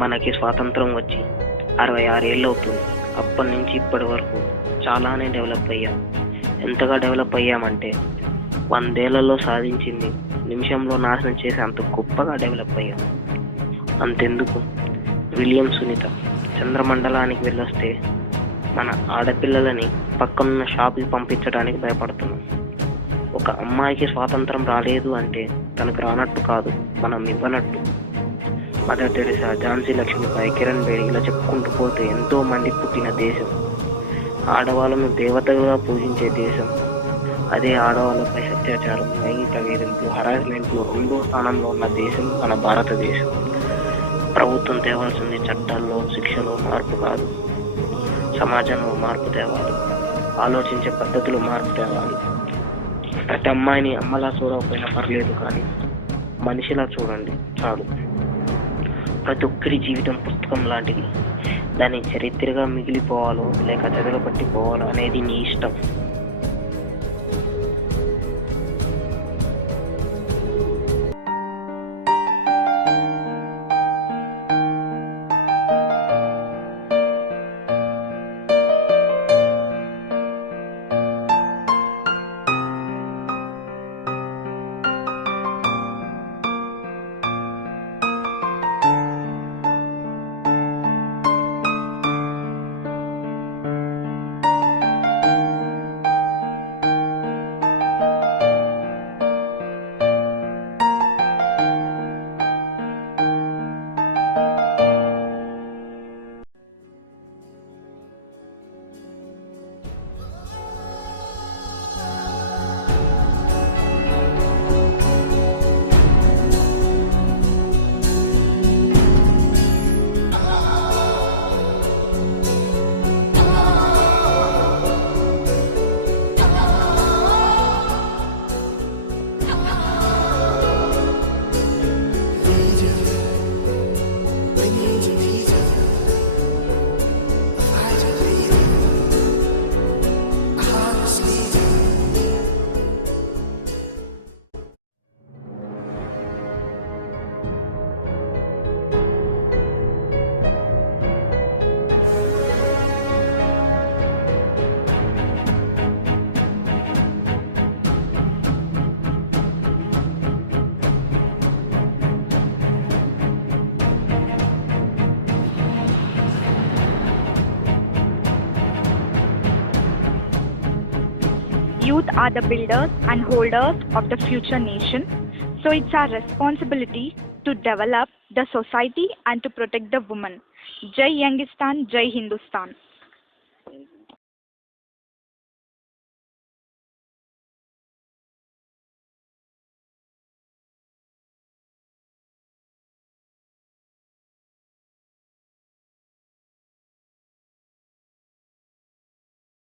మనకి స్వాతంత్రం వచ్చి 66 ఏళ్ళు అవుతుంది. అప్పటి నుంచి ఇప్పటి వరకు చాలానే డెవలప్ అయ్యాం. ఎంతగా డెవలప్ అయ్యామంటే 100 ఏళ్లలో సాధించింది నిమిషంలో నాశనం చేసే అంత గొప్పగా డెవలప్ అయ్యాం. అంతెందుకు, విలియం సునీత చంద్రమండలానికి వెళ్ళొస్తే మన ఆడపిల్లలని పక్కనున్న షాప్కి పంపించడానికి భయపడుతున్నాం. ఒక అమ్మాయికి స్వాతంత్రం రాలేదు అంటే తనకు రానట్టు కాదు, మనం ఇవ్వనట్టు. మదర్ తెరెసా, ఝాన్సీ లక్ష్మీబాయి, కిరణ్ బేడి ఇలా చెప్పుకుంటూ పోతే ఎంతో మంది పుట్టిన దేశం, ఆడవాళ్ళను దేవతలుగా పూజించే దేశం. అదే ఆడవాళ్ళపై అత్యాచారం, లైంగిక వేధింపులు, హరాస్మెంట్లు 2వ స్థానంలో ఉన్న దేశం మన భారతదేశం. ప్రభుత్వం తేవాల్సింది చట్టాల్లో, శిక్షలో మార్పు కాదు, సమాజంలో మార్పు తేవాలి. ఆలోచించే పద్ధతులు మార్పు తేవాలి. ప్రతి అమ్మాయిని అమ్మలా చూడకపోయినా పర్లేదు, కానీ మనిషిలా చూడండి చాలు. ప్రతి ఒక్కరి జీవితం పుస్తకం లాంటిది. దాన్ని చరిత్రగా మిగిలిపోవాలో లేక చదవబట్టిపోవాలో అనేది నీ ఇష్టం. Youth are the builders and holders of the future nation, so it's our responsibility to develop the society and to protect the woman. Jai Youngistan, Jai Hindustan.